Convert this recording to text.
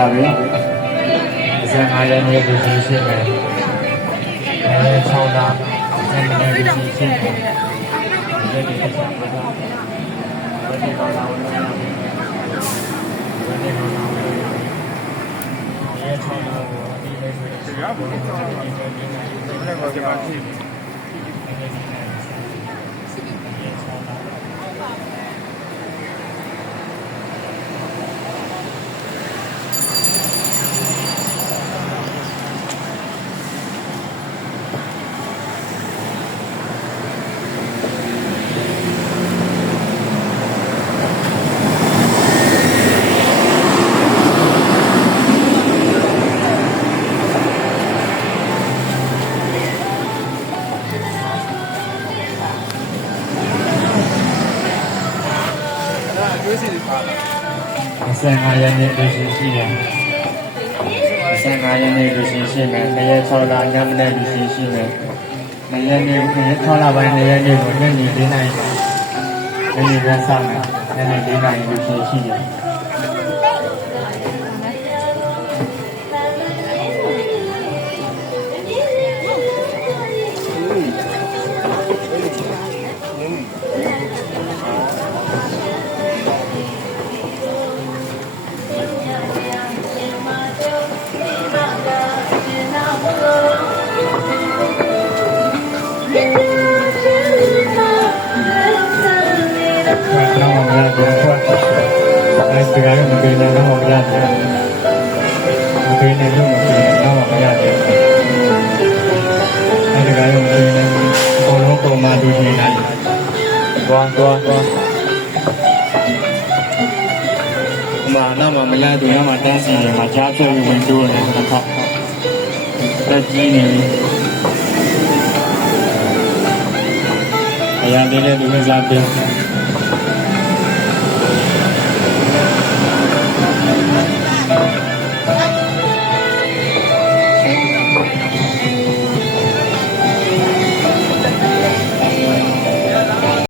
ရပြီ25ရက်နေ့ဒီရှိမယ်6လ7ရက်ဒီရှိမယ်ဒီကိစ္စမှာဘယ်လိုကောင်းလာလဲဘယ်လိုကောင်းလာလဲရဲ့6လကိုဒီလေးဆိုတရားဘုရားဆောင်းတယ်ဒီနေ့ကကြာပြီ25ရက်နေ့လူရှင်ရှိတယ်25ရက်နေ့လူရှင်ရှိမယ်2ရက်6လညမနေ့လူရှင်ရှိမယ်2ရက်နေ့6လပိုင်း2ရက်နေ့ကိုညနေ4နာရီညနေပြန်စမယ်ညနေ4နာရီလူရှင်ရှိတယ်ဒီကနေ့မပြေနိုင်တော့မရတယ်မပြေနိုင်လို့မပြေတော့မရတယ်အဲဒီကနေ့မပြေနိုင်ဘောလုံးပေါ်မှာဒူနေနိုင်သွားမမရသူရမှာတန်းစီနေမှာကြားဖြုတ်ပြီးဝင်တိုးနေတော့တက်ကြီးနေအရာလေးနဲ့ဒီကစားပြီး